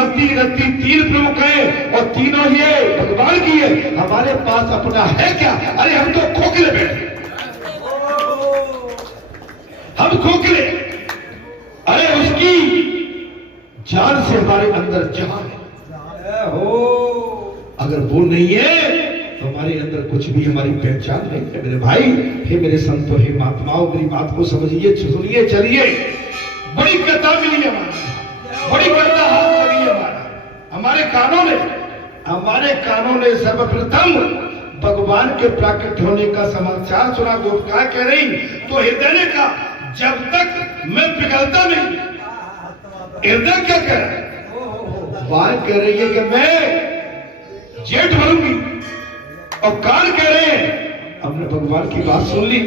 मति रति तीन प्रमुख हैं और तीनों ये भगवान की है। हमारे पास अपना है क्या? अरे हम तो खोखले बैठे, हम खोखले। अरे उसकी जान से हमारे अंदर जान है हो, अगर वो नहीं है तो हमारे अंदर कुछ भी हमारी पहचान नहीं है। मेरे भाई, हे मेरे संतों, हे महात्माओं, मेरी बात को समझिए, सुनिए, चलिए। बड़ी कथा मिली है, बड़ी कथा हाथ लगी है हमारे कानों ने सर्वप्रथम भगवान के प्राकट होने का समाचार सुना। गोपिका कह रही तो हृदय ने कहा, जब तक मैं पिघलता नहीं। हृदय क्या कह रहा है? बाल कह रही है कि मैं जेठ भरूंगी, और कान कह रहे हैं हमने भगवान की बात सुन ली।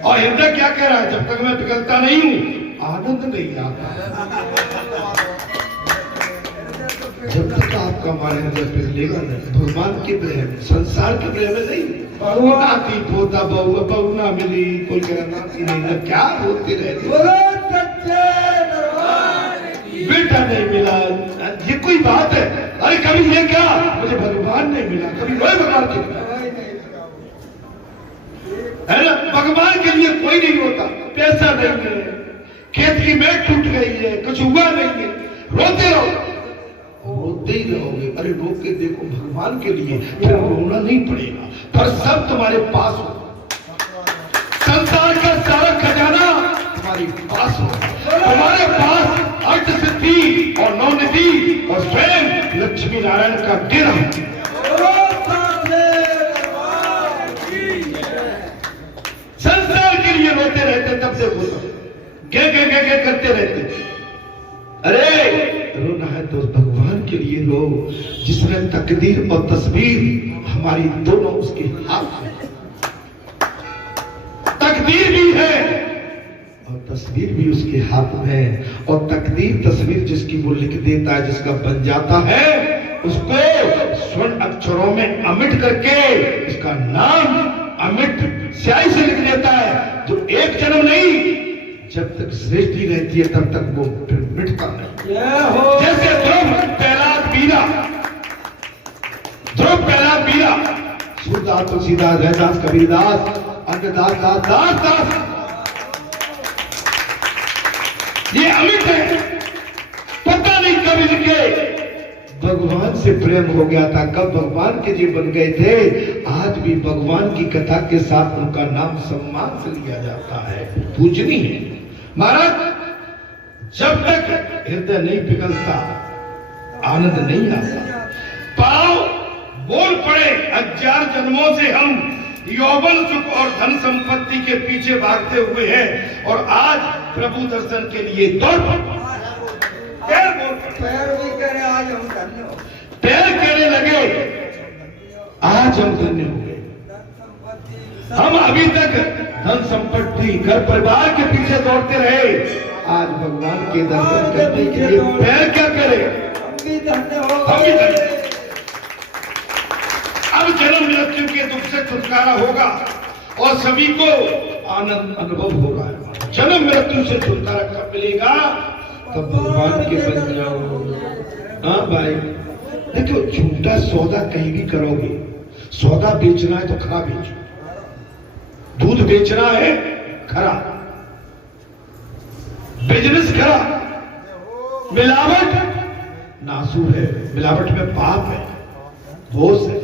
और हृदय क्या कह रहा है? जब तक मैं पिघलता नहीं हूं आनंद नहीं आता। जब तक आपका हमारे अंदर पिघलेगा नहीं, भगवान के प्रेम, संसार के प्रेम में नहीं। नाती पोता बहू, बहू ना मिली, कोई कह रहा नाती नहीं, क्या होते रहे, बेटा नहीं मिला, ये कोई बात है? अरे कभी ये क्या मुझे भगवान नहीं मिला, कभी कोई भगवान नहीं मिला, है ना? भगवान के लिए कोई नहीं होता। पैसा नहीं है, खेत की मेघ टूट गई है, कुछ हुआ नहीं है, रोते रहो, रोते ही रहोगे। अरे रो के देखो भगवान के लिए, फिर रोना नहीं पड़ेगा, पर सब तुम्हारे पास हो। संसार का सारा खजाना तुम्हारे पास हो, तुम्हारे पास अष्ट सिद्धि और नौ निधि और स्वयं लक्ष्मी नारायण का डेरा। संसार के लिए रोते रहते, तब देखो गे करते रहते। अरे रोना है तो भगवान के लिए रो, जिसमें तकदीर और तस्वीर हमारी दोनों उसके हाथ में। तकदीर भी है और तस्वीर भी उसके हाथ में है, और तकदीर तस्वीर जिसकी वो लिख देता है, जिसका बन जाता है, उसको स्वर्ण अक्षरों में अमिट करके उसका नाम अमिट स्याही से लिख देता है। जो एक जन्म नहीं, जब तक सृष्टि रहती है तब तक वो फिर मिटता नहीं। जैसे ध्रुव प्रहलाद बीरा, सूरदास तुलसीदास, रैदास, कबीरदास, अन्नदास, दास, ये अमिट है। पता नहीं कब इनके भगवान से प्रेम हो गया था, कब भगवान के जीव बन गए थे। आज भी भगवान की कथा के साथ उनका नाम सम्मान से लिया जाता है, पूजनीय है। महाराज, जब तक हृदय नहीं पिघलता आनंद नहीं आता। पाओ बोल पड़े, 1000 जन्मों से हम यौवन सुख और धन संपत्ति के पीछे भागते हुए हैं, और आज प्रभु दर्शन के लिए दौड़ पड़े। पैर भी करे आज हम धन्य हो, पैर कहने लगे आज हम धन्य हो गए। हम अभी तक धन संपत्ति घर परिवार के पीछे दौड़ते रहे, आज भगवान के दर्शन करने के लिए पैर क्या करे? हम भी धन्य हो, हम भी धन्य। अब जन्म मृत्यु के दुख से छुटकारा होगा और सभी को आनंद अनुभव होगा। जन्म मृत्यु से छुटकारा कब मिलेगा? तब भगवान के बन जाओ। हाँ भाई, देखो झूठा सौदा कहीं भी करोगे, सौदा बेचना है तो खरा बेचो, दूध बेचना है खरा, बिजनेस खरा। मिलावट नासूर है, मिलावट में पाप है, दोष है,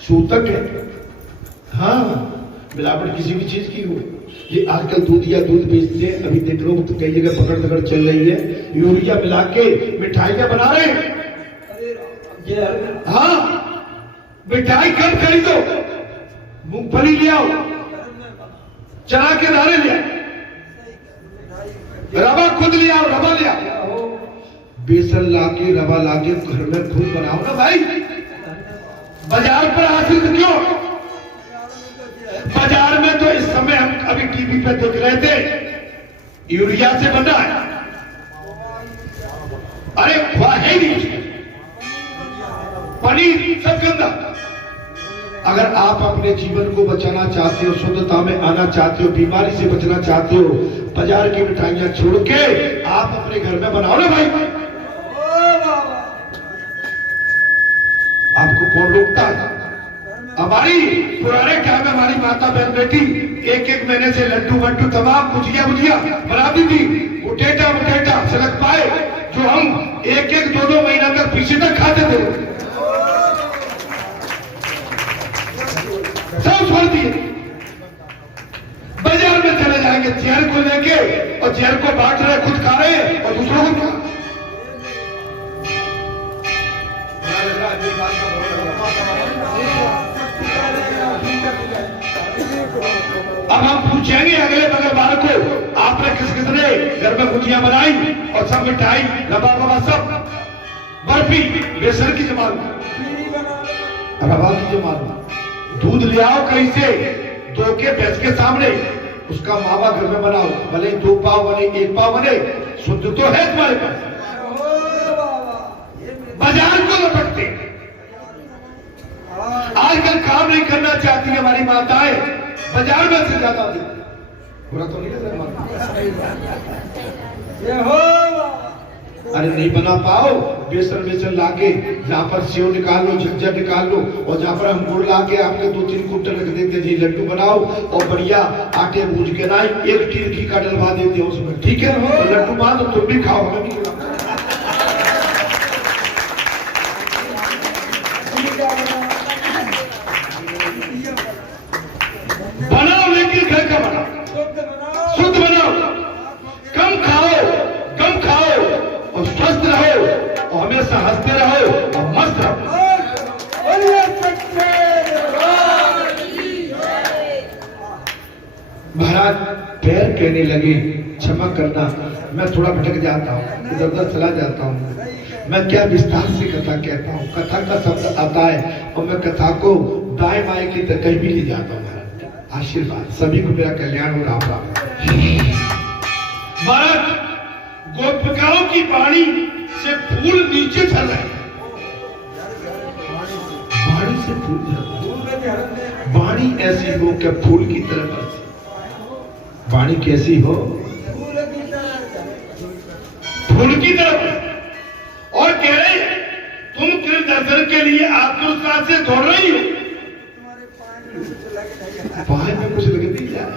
सूतक है। हाँ, मिलावट किसी भी चीज की हो। ये आजकल दूध बेचते हैं, अभी देख लो तो कई जगह पकड़ दकड़ चल रही है, यूरिया मिला के मिठाइयां बना रहे हैं। हाँ, मिठाई कम खरीदो, मूंगफली ले आओ, चना के दाने ले आओ, रवा खुद ले आओ, रवा ले आओ, बेसन लाके रवा लाके घर में खुद बनाओ ना भाई। बाजार पर हासिल क्यों? बाजार में तो इस समय हम अभी टीवी पे देख रहे थे, यूरिया से बना है। अरे वाह है नहीं, पनीर सब गंदा। अगर आप अपने जीवन को बचाना चाहते हो, शुद्धता में आना चाहते हो, बीमारी से बचना चाहते हो, बाजार की मिठाइयां छोड़ के आप अपने घर में बनाओ ना भाई। हमारी पुराने टाइम में हमारी माता बहन बेटी एक एक महीने से लड्डू वड्डू तमाम गुजिया बुजिया बनाती थी, उठेटा उठेटा सड़क पाए जो हम एक एक दो दो महीना तक पीछे तक खाते थे, सब छोड़ दिए। बाजार में चले जाएंगे चेयर को लेके और चेयर को बांट रहे, खुद खा रहे और दूसरों को खा। अब हम पूछेंगे अगले बगल वाले को, आपने किस किसने घर में गुजिया बनाई और सब मिठाई रवा बवा सब बर्फी बेसन की जमाल रवा की जमाल, दूध ले आओ कहीं से दो के भैंस के सामने, उसका मावा घर में बनाओ, भले 2 पाव बने 1 पाव बने, शुद्ध तो है तुम्हारे पास। बाजार को लपटते, आजकल काम नहीं करना चाहती हमारी माताएं, बाजार में से ज्यादा थी। पूरा तो नहीं अरे नहीं बना पाओ, बेसन लाके जहाँ पर सेव निकाल लो, झज्जर निकाल लो, और जहाँ पर हम गुड़ लाके आपके 2-3 कुंटल रख देते जी लड्डू बनाओ और बढ़िया आटे भूज के ना 1 टीर घी का डलवा देते हो उसमें, ठीक है तो लड्डू बांध तुम भी खाओ, हमें भी बनाओ, लेकिन घर का बनाओ, शुद्ध बनाओ, कम खाओ और स्वस्थ रहो और हमेशा हंसते रहो और मस्त रहो। महाराज पैर कहने लगे क्षमा करना, मैं थोड़ा भटक जाता हूँ, इधर उधर चला जाता हूँ, मैं क्या विस्तार से कथा कहता हूँ, कथा का शब्द आता है और मैं कथा को दाएं बाएं की तरह कहीं भी ले जाता हूँ। महाराज आशीर्वाद, सभी को मेरा कल्याण हो, राम राम। महाराज गोपिकाओं की बाणी से फूल नीचे चल रहे, बाणी से फूल झड़ रहे, बाणी ऐसी हो क्या फूल की तरह बरसे, बाणी कैसी हो फूल की तरह, और कह रहे तुम कृष्ण दर्शन के लिए आपके उस रात से दौड़ रही हो, पाए में कुछ लग नहीं जाए।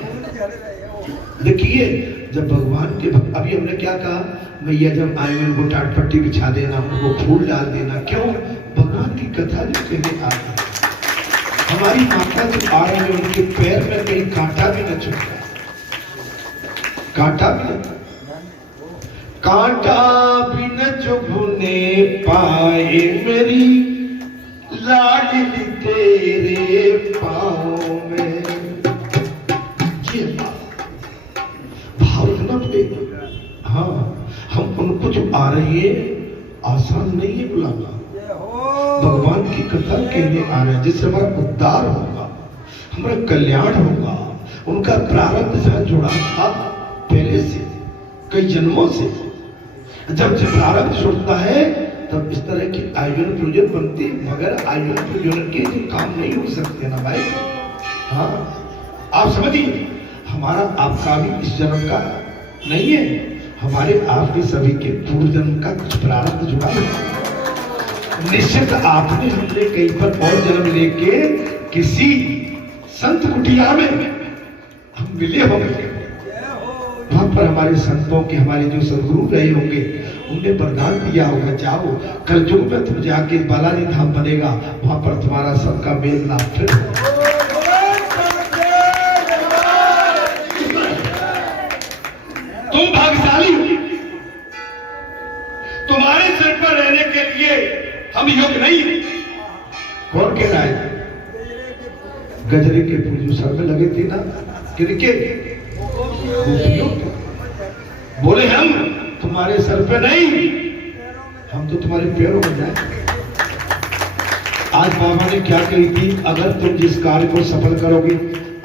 देखिए जब भगवान के अभी हमने क्या कहा, मैया जब आए उनको टाट पट्टी बिछा देना, उनको फूल डाल देना, क्यों भगवान की कथा जो कहने आ रही, हमारी माता जो आ रही है उनके पैर में कहीं कांटा भी न चुभता, कांटा भी न चुभने पाए मेरी लाडली तेरे पाँव में, ये भाव न पड़ेगा। हाँ हम उनको जो आ रही है आसान नहीं है बुलाना, भगवान की कथा कहने आ रहे हैं जिससे हमारा उद्धार होगा, हमारा कल्याण होगा। उनका प्रारब्ध जहाँ जुड़ा था पहले से कई जन्मों से, जब प्रारब्ध जुड़ता है तब इस तरह की आयोजन प्रयोजन बनती है, मगर आयोजन प्रयोजन के जो काम नहीं हो सकते ना भाई। हाँ आप समझिए, हमारा आपका भी इस जन्म का नहीं है, हमारे आपके सभी के पूर्व जन्म का कुछ प्रारब्ध जुड़ा है। निश्चित आपने हमने कहीं पर और जन्म लेके किसी संत कुटिया में हम मिले होंगे, वहां पर हमारे संतों के हमारे जो सदगुरु रहे होंगे उनने वरदान दिया होगा, जाओ कल युग में तुम जाके बालाजी धाम बनेगा, वहां पर तुम्हारा सबका मेल ना फिर। तुम भाग्यशाली हो, तुम्हारे सिर पर रहने के लिए हम योग्य नहीं। कौन कह रहा है? गजरे के फूल जो सर में लगे थे ना, किनके? बोले हम तुम्हारे सर पे नहीं, हम तो तुम्हारे पैरों में जाए। आज बाबा ने क्या कही थी, अगर तुम जिस कार्य को सफल करोगे,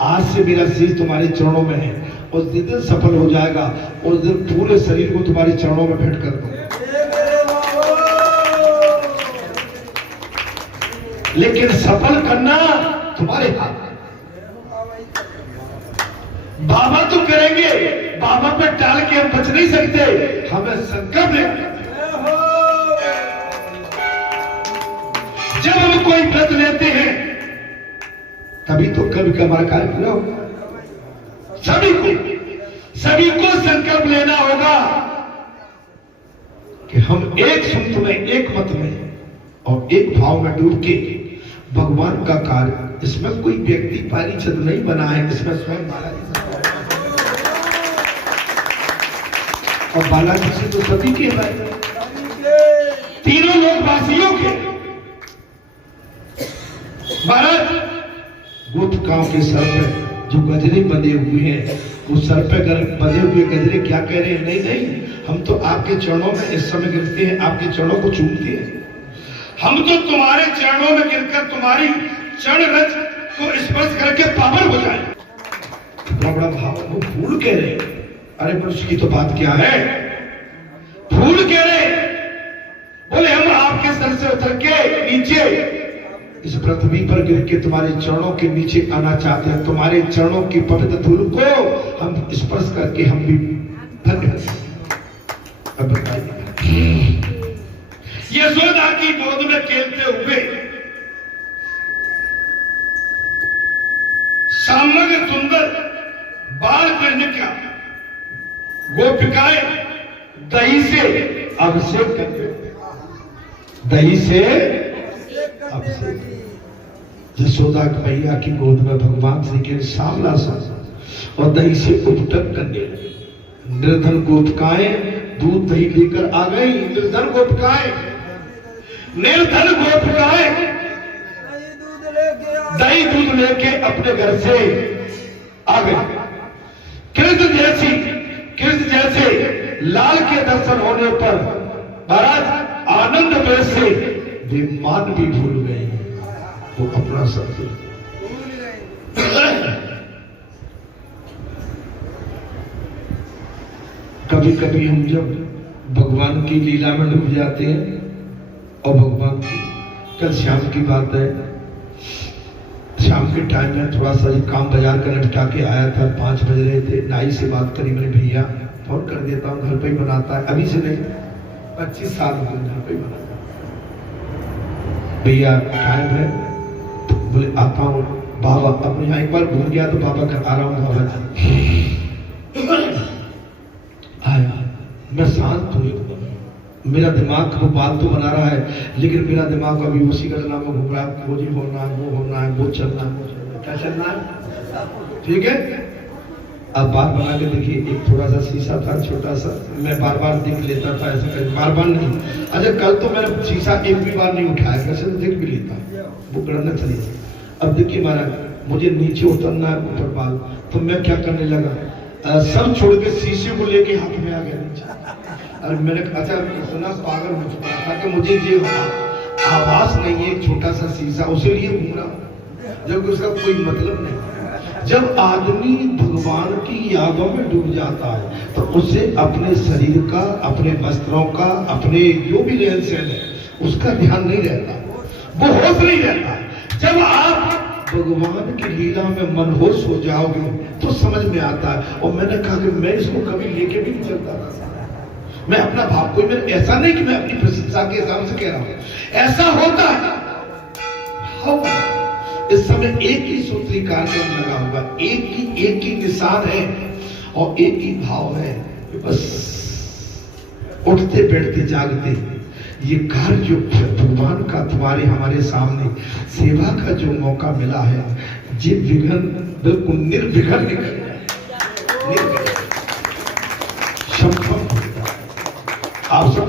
आज से मेरा शीश तुम्हारे चरणों में है, उस दिन सफल हो जाएगा, उस दिन पूरे शरीर को तुम्हारे चरणों में भेंट कर दूंगा। लेकिन सफल करना तुम्हारे हाथ में। बाबा तो करेंगे, बाबा पे टाल के हम बच नहीं सकते, हमें संकल्प लेना। जब हम कोई व्रत लेते हैं तभी तो कल का हमारा कार्य पूरा होगा। सभी को संकल्प लेना होगा कि हम एक सूत्र में, एक मत में और एक भाव में डूब के भगवान का कार्य, इसमें कोई व्यक्ति पारिषद नहीं बना है, इसमें स्वयं बालाजी और बालाजी से तो सभी के भाई, तीनों लोकवासियों के। महाराज गोपिकाओं के सर पे जो गजरे बंधे हुए हैं, उस सर पे बंधे हुए गजरे क्या कह रहे हैं? नहीं, हम तो आपके चरणों में इस समय गिरते हैं, आपके चरणों को चूमते हैं। हम तो तुम्हारे चरणों में गिरकर तुम्हारी चरण रज को स्पर्श करके पावन हो जाए। बड़ा भाव, वो फूल कह रहे। अरे मनुष्य की तो बात क्या है, फूल कह रहे बोले हम आपके सर से उतर के नीचे इस पृथ्वी पर गिर के तुम्हारे चरणों के नीचे आना चाहते हैं। तुम्हारे चरणों की पवित्र धूल को हम स्पर्श करके हम भी धन्य। अब बताइए, यशोदा की गोद में खेलते हुए समग्र सुंदर बाल कृष्ण गोपिकाएं दही से अभिषेक करते, दही से अभिषेक। यशोदा मैया की गोद में भगवान श्री के सांवला सा और दही से उपटक करने लगे। निर्धन गोपिकाएं दूध दही लेकर आ गई। निर्धन गोपिकाएं दही दूध लेके अपने घर से आ गई। कृष्ण जैसे लाल के दर्शन होने पर महाराज आनंद में से वे मान भी भूल गए, वो अपना सब कभी कभी हम जब भगवान की लीला में डूब जाते हैं और भगवान की, कल शाम की बात है, शाम के टाइम में थोड़ा सा काम बाजार का निपटा के आया था, 5 बज रहे थे। नाई से बात करी, मैंने भैया फोन कर देता हूँ, घर पे ही बनाता है, अभी से नहीं 25 साल हो गए घर पे ही बनाता, भैया टाइम है? तो बोले आता हूँ बाबा। अब यहाँ एक बार भूल गया तो बाबा का आ रहा हूँ बाबा जी। आया, मैं शांत हूँ, मेरा दिमाग वो बात तो बना रहा है लेकिन मेरा दिमाग अभी उसी घटना में घूम रहा है, मुझे होना है, वो होना है, वो चलना है, क्या चलना है, ठीक है। अब बार बना के देखिए, एक थोड़ा सा शीशा था छोटा सा, मैं बार बार देख लेता था, ऐसा कर बार बार नहीं। अच्छा कल तो मैंने शीशा एक भी बार नहीं उठाया, कैसे तो देख भी लेता, वो करना चाहिए। अब देखिए महाराज, मुझे नीचे उतरना है ऊपर बाल, तो मैं क्या करने लगा, सब छोड़ के शीशे को लेके हाथ में आ गया नीचे। और मैंने अच्छा इतना पागल हो चुका था कि मुझे ये आवाज नहीं है, एक छोटा सा शीशा उसे लिए घूम रहा, जब उसका कोई मतलब नहीं। जब आदमी भगवान की यादों में डूब जाता है तो उसे अपने शरीर का, अपने वस्त्रों का, अपने जो भी रहन सहन है उसका ध्यान नहीं रहता, वो होश नहीं रहता। जब आप भगवान की लीला में मनहोश हो जाओगे तो समझ में आता है। और मैंने कहा कि मैं इसको कभी लेके भी नहीं चलता था, मैं अपना भाव, कोई मेरे ऐसा नहीं कि मैं अपनी प्रशंसा के हिसाब से कह रहा हूं, ऐसा होता है। इस समय एक ही सूत्री कार्यक्रम लगा हुआ, एक ही निशान है और एक ही भाव है, बस उठते बैठते जागते ये कार्य जो भगवान का तुम्हारे हमारे सामने सेवा का जो मौका मिला है, ये विघ्न बिल्कुल निर्विघ्न निकल आप सब।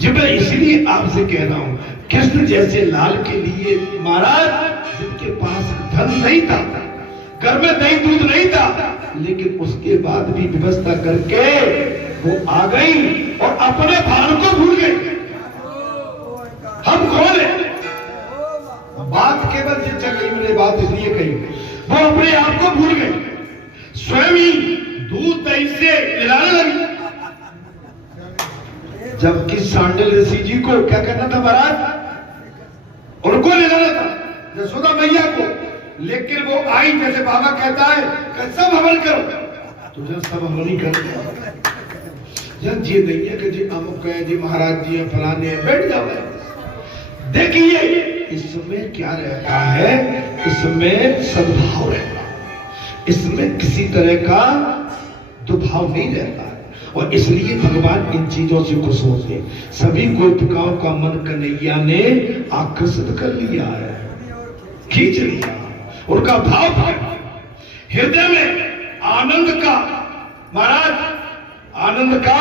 जब मैं इसलिए आपसे कह रहा हूं, कृष्ण जैसे लाल के लिए महाराज, जिनके पास धन नहीं था, घर में दही दूध नहीं था, लेकिन उसके बाद भी व्यवस्था करके वो आ गई और अपने भान को भूल गई। हम कौन है? बात केवल जिस जगह मैंने बात इसलिए कही, वो अपने आप को भूल गई, स्वयं ही दूध दही से मिलाने लगी। जबकि सांडल ऋषि जी को क्या करना था महाराज, उनको ले जाना था यशोदा मैया को, लेकिन वो आई जैसे बाबा कहता है कि सब हवन करो, तुझे सब हवन ही कर दिया। जब जी नहीं है कि जी अमुक है, जी महाराज जी है, फलाने हैं, बैठ जाओ। देखिए इसमें क्या रहता है, इसमें सद्भाव रहता है, इसमें किसी तरह का दुभाव नहीं रहता है। और इसलिए भगवान इन चीजों से खुश होते हैं। सभी गोपिकाओं का मन कन्हैया ने आकर्षित कर लिया है, खींच लिया, उनका भाव है हृदय में आनंद का, महाराज आनंद का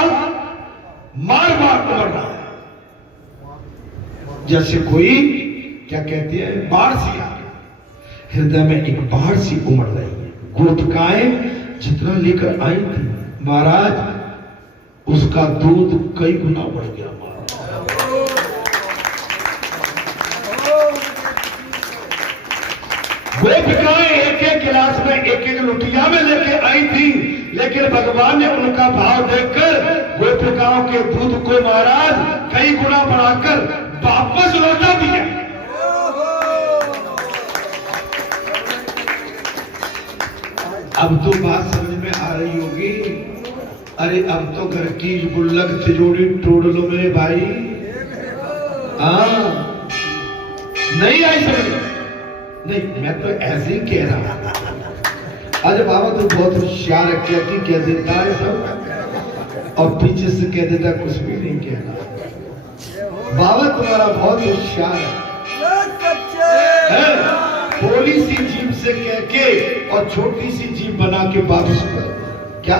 मार मार उमड़ रहा है। जैसे कोई क्या कहते हैं, बाढ़ सी आ गई, हृदय में एक बाढ़ सी उमड़ रही है। गोपिकाएं जितना लेकर आई थी महाराज, उसका दूध कई गुना बढ़ गया महाराज। गोपिकाएं एक एक गिलास में एक एक लुटिया में लेके आई थी, लेकिन भगवान ने उनका भाव देखकर गोपिकाओं के दूध को महाराज कई गुना बढ़ाकर वापस लौटा दिया। अब तो बात समझ में आ रही होगी। अरे अब तो घर की गुल्लक तिजोरी तोड़ लो मेरे भाई। हाँ, नहीं आई समझ? नहीं, मैं तो ऐसे ही कह रहा हूं। अरे बाबा तो बहुत होशियार है, क्या कह देता है सब और पीछे से कह देता कुछ भी नहीं कहना। बाबा तुम्हारा बहुत होशियार है, थोड़ी सी जीभ से कह के और छोटी सी जीभ बना के वापस कर, क्या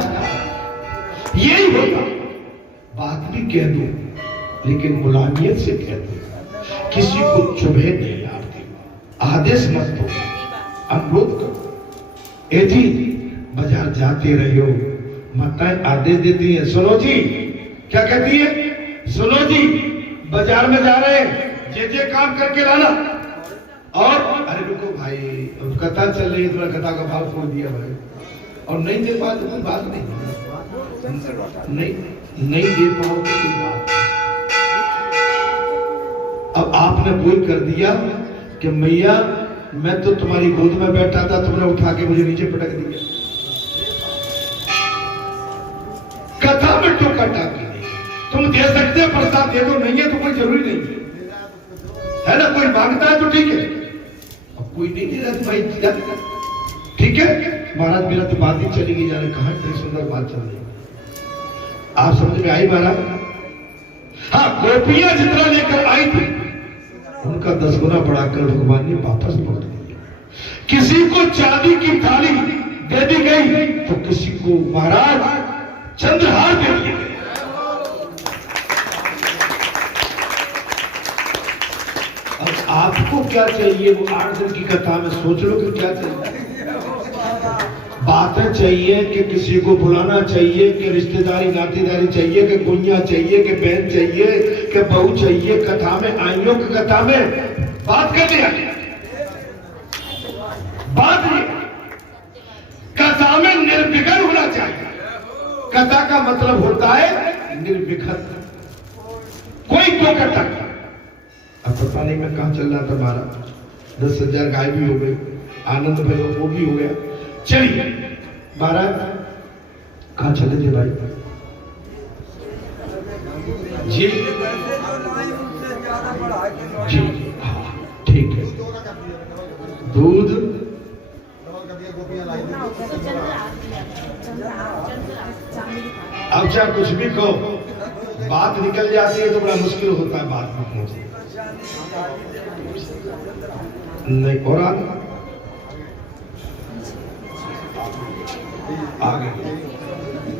यही होता। बात भी कह दो लेकिन मुलायमियत से कह दो, किसी को चुभे नहीं, आपके आदेश मत दो, अनुरोध करो। ए जी बाजार जाते रहे हो, माताएं आदेश देती हैं, सुनो जी, क्या कहती है, सुनो जी बाजार में जा रहे हैं, जे काम करके लाना। और अरे रुको भाई, कथा चल रही है, थोड़ा कथा का भाव खोल दिया भाई, और नहीं दे पाओ तो कोई बात नहीं, नहीं दे पाओ तो कोई बात। अब आपने बोल कर दिया कि मैया मैं तो तुम्हारी गोद में बैठा था, तुमने उठा के मुझे नीचे पटक दिया। कथा में टोका टाकी नहीं, तुम दे सकते हो प्रसाद, दे दो, नहीं है तो कोई जरूरी नहीं है ना। कोई मांगता है तो ठीक है, अब कोई नहीं दे रहा तो भाई ठीक है। महाराज मेरा तो बात ही चली गई, जाने कहां इतनी सुंदर बात चल रही, आप समझ में आई महाराज? हाँ, गोपियां जितना लेकर आई थी उनका 10 गुना बढ़ाकर भगवान ने वापस लौट दिया। किसी को चांदी की थाली दे दी गई तो किसी को महाराज चंद्रहार दे दिया गया। अब आपको क्या चाहिए, वो 8 दिन की कथा में सोच लो कि क्या चाहिए। बातें चाहिए कि किसी को बुलाना चाहिए, कि रिश्तेदारी नातेदारी चाहिए, कि गुइया चाहिए, कि बहन चाहिए, कि बहू चाहिए। कथा में आइयों की कथा में बात कर दिया, बात नहीं, कथा में निर्विघ्न होना चाहिए। कथा का मतलब होता है निर्विघ्न, कोई तो कथा। अब पता नहीं मैं कहां चल रहा था, हमारा 10,000 गाय भी हो गई, आनंद भाई वो भी हो गया। चलिए महाराज कहां चले थे भाई जी? जी हाँ ठीक है, दूध अब चाहे कुछ भी कहो, बात निकल जाती है तो बड़ा मुश्किल होता है बात में पहुंचे। नहीं और आगे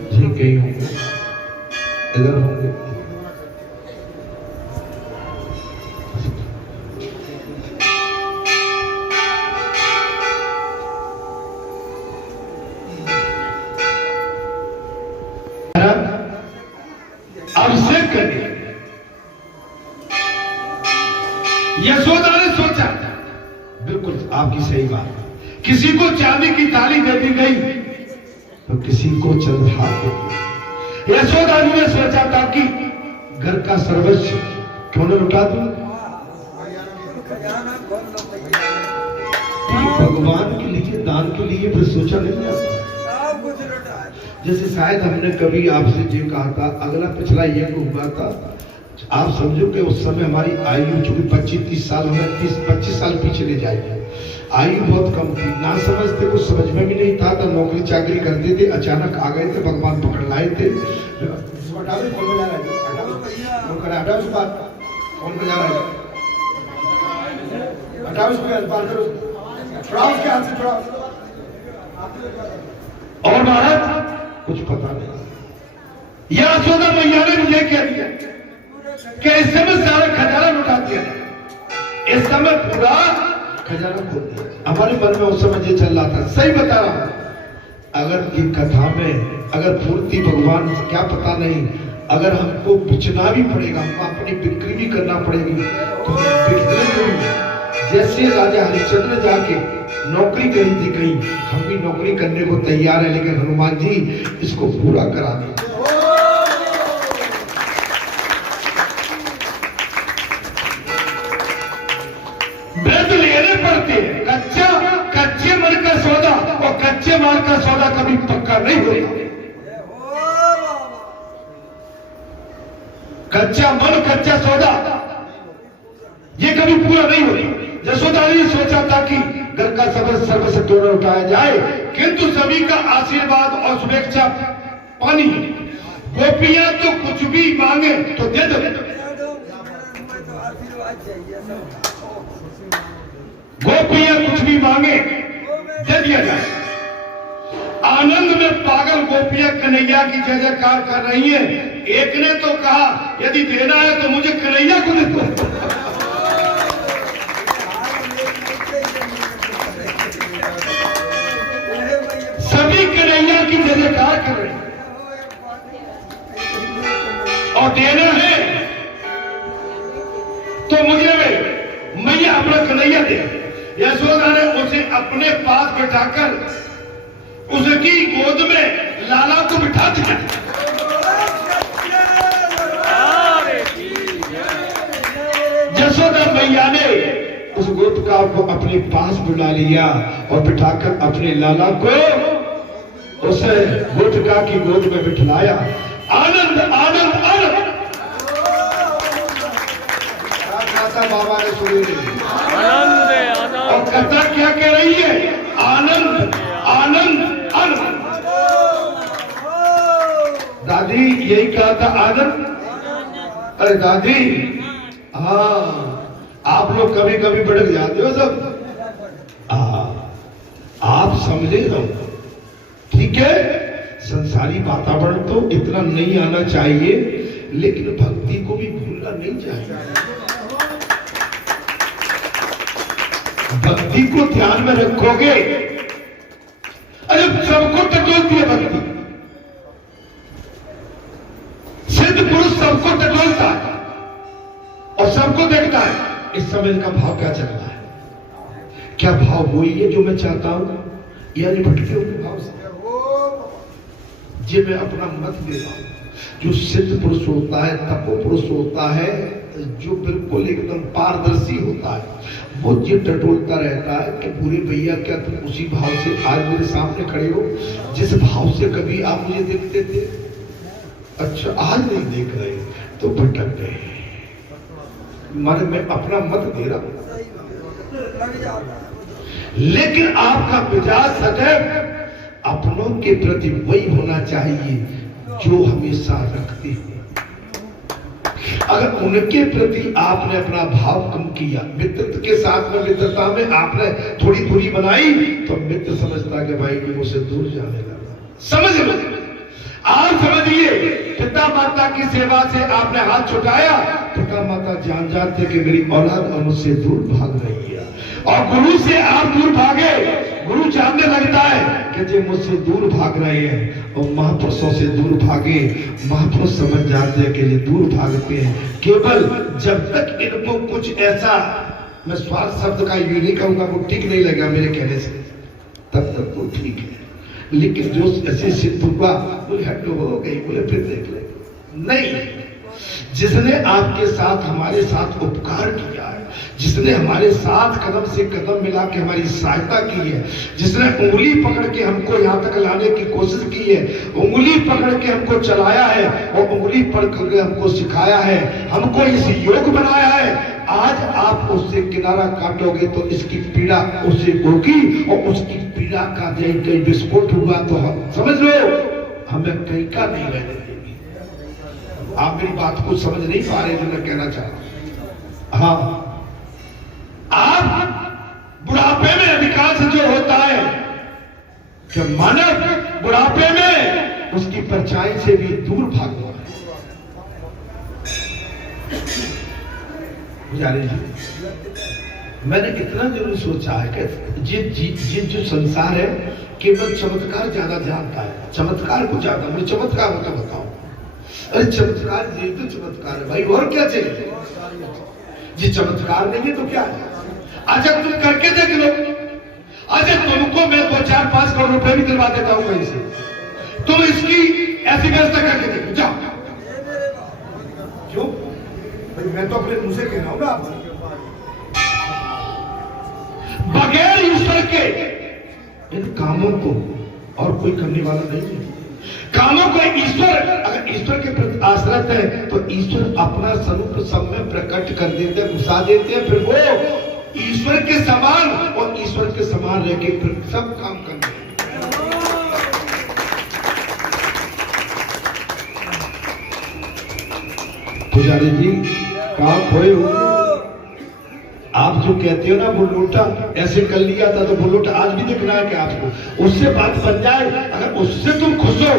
ठीक कहीं होंगे, इधर होंगे। अब से करिए, यशोदा ने सोचा, बिल्कुल आपकी सही बात, किसी को चांदी की थाली दे दी गई तो किसी को चंद्रहार दे दिया। यशोदा जी ने सोचा था कि घर का सर्वस्व क्यों न लुटा दूं, भगवान के लिए दान के लिए फिर सोचा नहीं जाता। जैसे शायद हमने कभी आपसे जो कहा था, अगला पिछला ये हुआ था, आप समझो कि उस समय हमारी आयु चूंकि 25-30 साल हो गए, 30-25 साल पीछे ले जाएगी, आयु बहुत कम थी, ना समझते, कुछ समझ में भी नहीं था, तो नौकरी चाकरी करते थे, अचानक आ गए थे, भगवान पकड़ लाए थे। और महाराज कुछ पता नहीं, या यशोदा मैया ने मुझे कह दिया कि इस समय सारा खजाना लुटा दिया, इस समय पूरा खजाना खोल दिया। हमारे मन में उस समय ये चल रहा था, सही बता रहा हूं, अगर ये कथा में अगर पूर्ति भगवान क्या पता नहीं, अगर हमको बेचना भी पड़ेगा, हमको अपनी बिक्री भी करना पड़ेगी, तो जैसे राजा हरिश्चंद्र ने जाके नौकरी करी थी कहीं, हम भी नौकरी करने को तैयार है, लेकिन हनुमान जी इसको पूरा करा दें। व्रत लेने पड़ते हैं, कच्चे माल का सौदा और कच्चे माल का सौदा कभी पक्का नहीं होता। कच्चा माल कच्चा सौदा ये कभी पूरा नहीं होता। यशोदा ने सोचा था कि घर का सर्व से क्यों न उठाया जाए, किंतु सभी का आशीर्वाद और शुभेच्छा पानी, गोपियां तो कुछ भी मांगे तो दे दो, गोपियां कुछ भी मांगे दे दिया जाए। आनंद में पागल गोपियां कन्हैया की जय जयकार कर रही हैं। एक ने तो कहा यदि देना है तो मुझे कन्हैया को दे दो। सभी कन्हैया की जय जयकार कर रहे हैं और देना है तो मुझे मैया अपना कन्हैया दे। यशोदा ने उसे अपने पास बिठाकर उसकी गोद में लाला को बिठा दिया। यशोदा मैया ने उस गोपिका को अपने पास बुला लिया और बिठाकर अपने लाला को उसे गोपिका की गोद में बिठलाया। आनंद आनंद आनंद बाबा ने सुनी आनंद और कथा क्या कह रही है? आनंद आनंद आनंद। दादी यही कहा था आनंद। अरे दादी, हाँ आप लोग कभी कभी भड़क जाते हो सब, आप समझे ना, ठीक है। संसारी वातावरण तो इतना नहीं आना चाहिए, लेकिन भक्ति को भी भूलना नहीं चाहिए। भक्ति को ध्यान में रखोगे, अरे सबको टटोलती है भक्ति, सिद्ध पुरुष सबको टटोलता है और सबको देखता है इस समय का भाव क्या चल रहा है, क्या भाव वही है जो मैं चाहता हूं, यानी भटके हुए भाव से जे मैं अपना मत दे रहा हूं। जो सिद्ध पुरुष होता है, तपो पुरुष होता है, जो बिल्कुल एकदम पारदर्शी होता है, वो ये टटोलता रहता है कि पूरे भैया क्या तुम उसी भाव से आज मेरे सामने खड़े हो जिस भाव से कभी आप मुझे देखते थे? अच्छा आज नहीं देख रहे तो भटक गए, माने मैं अपना मत दे रहा हूं। लेकिन आपका मिजाज सदैव अपनों के प्रति वही होना चाहिए जो हमेशा रखते हो। अगर उनके प्रति आपने अपना भाव कम किया, मित्रत्व के साथ में मित्रता में आपने थोड़ी दूरी बनाई, तो मित्र समझता कि भाई कि मुझसे दूर जाने लगा। समझ लो, आप समझिए, पिता माता की सेवा से आपने हाथ छुटाया, पिता माता जान जाते कि मेरी औलाद मुझसे दूर भाग रही है, और गुरु से आप दूर भागे, गुरु जानने लगता है कि जो मुझसे दूर भाग रहे हैं, और महापुरुषों से दूर भागे, महापुरुष समझ जाते हैं कि ये दूर भागते हैं केवल जब तक इनको कुछ ऐसा, मैं स्वार्थ शब्द का यूं नहीं कहूंगा, वो ठीक नहीं लगा मेरे कहने से, तब तक वो ठीक है। लेकिन जो ऐसे सिद्ध हुआ, बोले हट हो गई, बोले फिर देख ले, नहीं, जिसने आपके साथ हमारे साथ उपकार किया है, जिसने हमारे साथ कदम से कदम मिला के हमारी सहायता की है, जिसने उंगली पकड़ के हमको यहाँ तक लाने की कोशिश की है, उंगली पकड़ के हमको चलाया है और उंगली पकड़ के हमको सिखाया है, हमको इस योग बनाया है। आज आप उससे किनारा काटोगे तो इसकी पीड़ा उससे होगी और उसकी पीड़ा का कहीं विस्फोट हुआ तो हम समझ लो हमें कहीं का नहीं रहने देगी। आप मेरी बात को समझ नहीं पा रहे जो मैं कहना चाह रहा हूं। हाँ, आप बुढ़ापे में अधिकांश जो होता है कि मानव बुढ़ापे में उसकी परछाई से भी दूर भागता है। जाने जी, मैंने इतना जरूर सोचा है कि ये जो संसार है केवल चमत्कार ज्यादा जानता है, चमत्कार को ज्यादा। मैं चमत्कार होता बताऊं, अरे चमत्कार ये तो चमत्कार है भाई, और क्या चाहिए? ये चमत्कार नहीं है तो क्या है? अच्छा तुम करके देख लो। अच्छा तुमको मैं 2-4-5 करोड़ रुपए भी दिलवा देता हूं कहीं से, तुम इसकी ऐसी व्यवस्था करके देखो, जाओ। क्यों भाई, मैं तो अपने मुंह से कह रहा हूं ना आपको। बगैर ईश्वर के इन कामों को और कोई करने वाला नहीं है। कामों को ईश्वर, अगर ईश्वर के प्रति आश्रित है तो ईश्वर अपना स्वरूप सब में प्रकट कर देते हैं, घुसा देते हैं, फिर वो ईश्वर के समान और ईश्वर के समान रह के फिर सब काम करते हैं। पुजारी जी काम खोए हो, आप जो कहते हो ना वो लोटा ऐसे कर लिया था तो वो लोटा आज भी दिख रहा है कि आपको उससे बात बन जाए, अगर उससे तुम खुश हो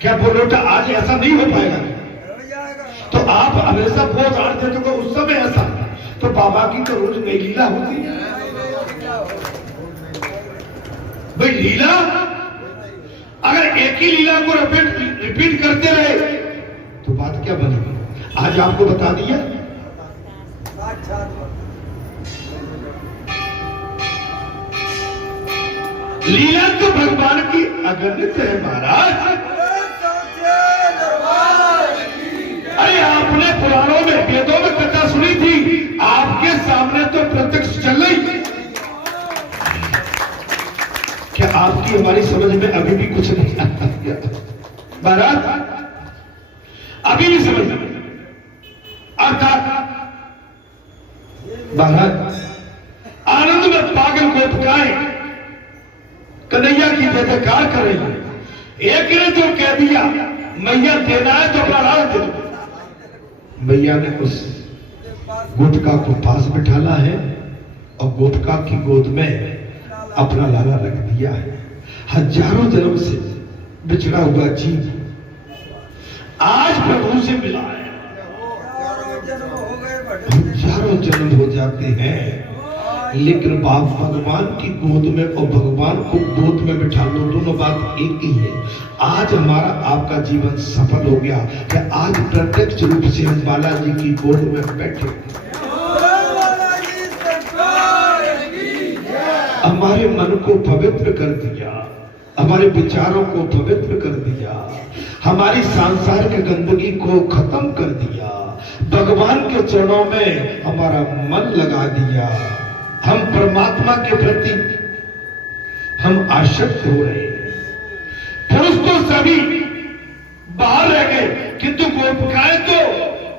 क्या वो लोटा आज ऐसा नहीं हो पाएगा? तो आप हमेशा बोझ आड़ देते हो उस समय ऐसा, तो बाबा की तो रोज नई लीला होती है भाई। लीला अगर एक ही लीला को रिपीट करते रहे तो बात क्या बनेगी? आज आपको बता दिया लीला तो भगवान की अगणित है महाराज। अरे आपने पुराणों में वेदों में कथा सुनी थी, आपके सामने तो प्रत्यक्ष चल रही। क्या आपकी हमारी समझ में अभी भी कुछ नहीं आता महाराज? अभी भी समझ में अर्थात महाराज आनंद में पागल गोपिकाएं कन्हैया की जय जयकार कर रही है। एक ने जो कह दिया मैया देना है तो अपना लाल दे दो, मैया ने उस गोपिका को पास बिठाना है और गोपिका की गोद में अपना लाला रख दिया है। हजारों जन्म से बिछड़ा हुआ जीव आज प्रभु से मिला है। हजारों जन्म हो जाते हैं लेकिन बाप भगवान की गोद में और भगवान को गोद में बिठा लो, दोनों बात एक ही है। आज हमारा आपका जीवन सफल हो गया कि आज प्रत्यक्ष रूप से हम बालाजी की गोद में बैठे, हमारे मन को पवित्र कर दिया, हमारे विचारों को पवित्र कर दिया, हमारी सांसारिक गंदगी को खत्म कर दिया, भगवान के चरणों में हमारा मन लगा दिया। हम परमात्मा के प्रति हम आसक्त हो रहे हैं। पुरुष तो सभी बाहर रह गए किंतु गोपिकाएं तो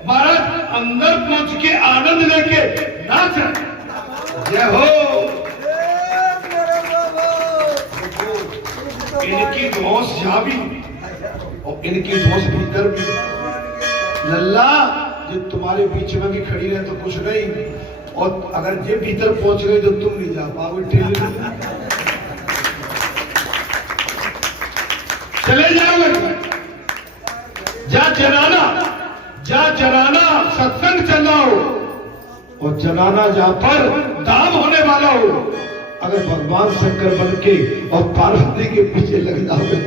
महाराज अंदर पहुंच के आनंद लेके नाच रहे। जय हो। इनकी धौंस यहाँ भी और इनकी धौंस भीतर भी। लल्ला जो तुम्हारे बीच में भी खड़ी रहे तो कुछ नहीं, और अगर ये भीतर पहुंच गए तो तुम नहीं जा पाओगे। चले जाओगे जा जनाना सत्संग चल रहा हो और जनाना जहां पर दाम होने वाला हो, अगर भगवान शंकर बन के और पार्वती के पीछे लग जाओगे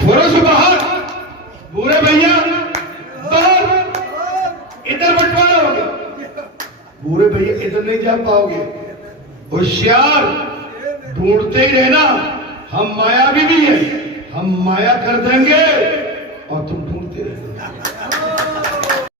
पुरुष बाहर, बुरे भैया बाहर, इधर बंटवारा हो गया। बुरे भैया इधर नहीं जा पाओगे, होशियार ढूंढते ही रहना। हम मायावी भी है, हम माया कर देंगे और तुम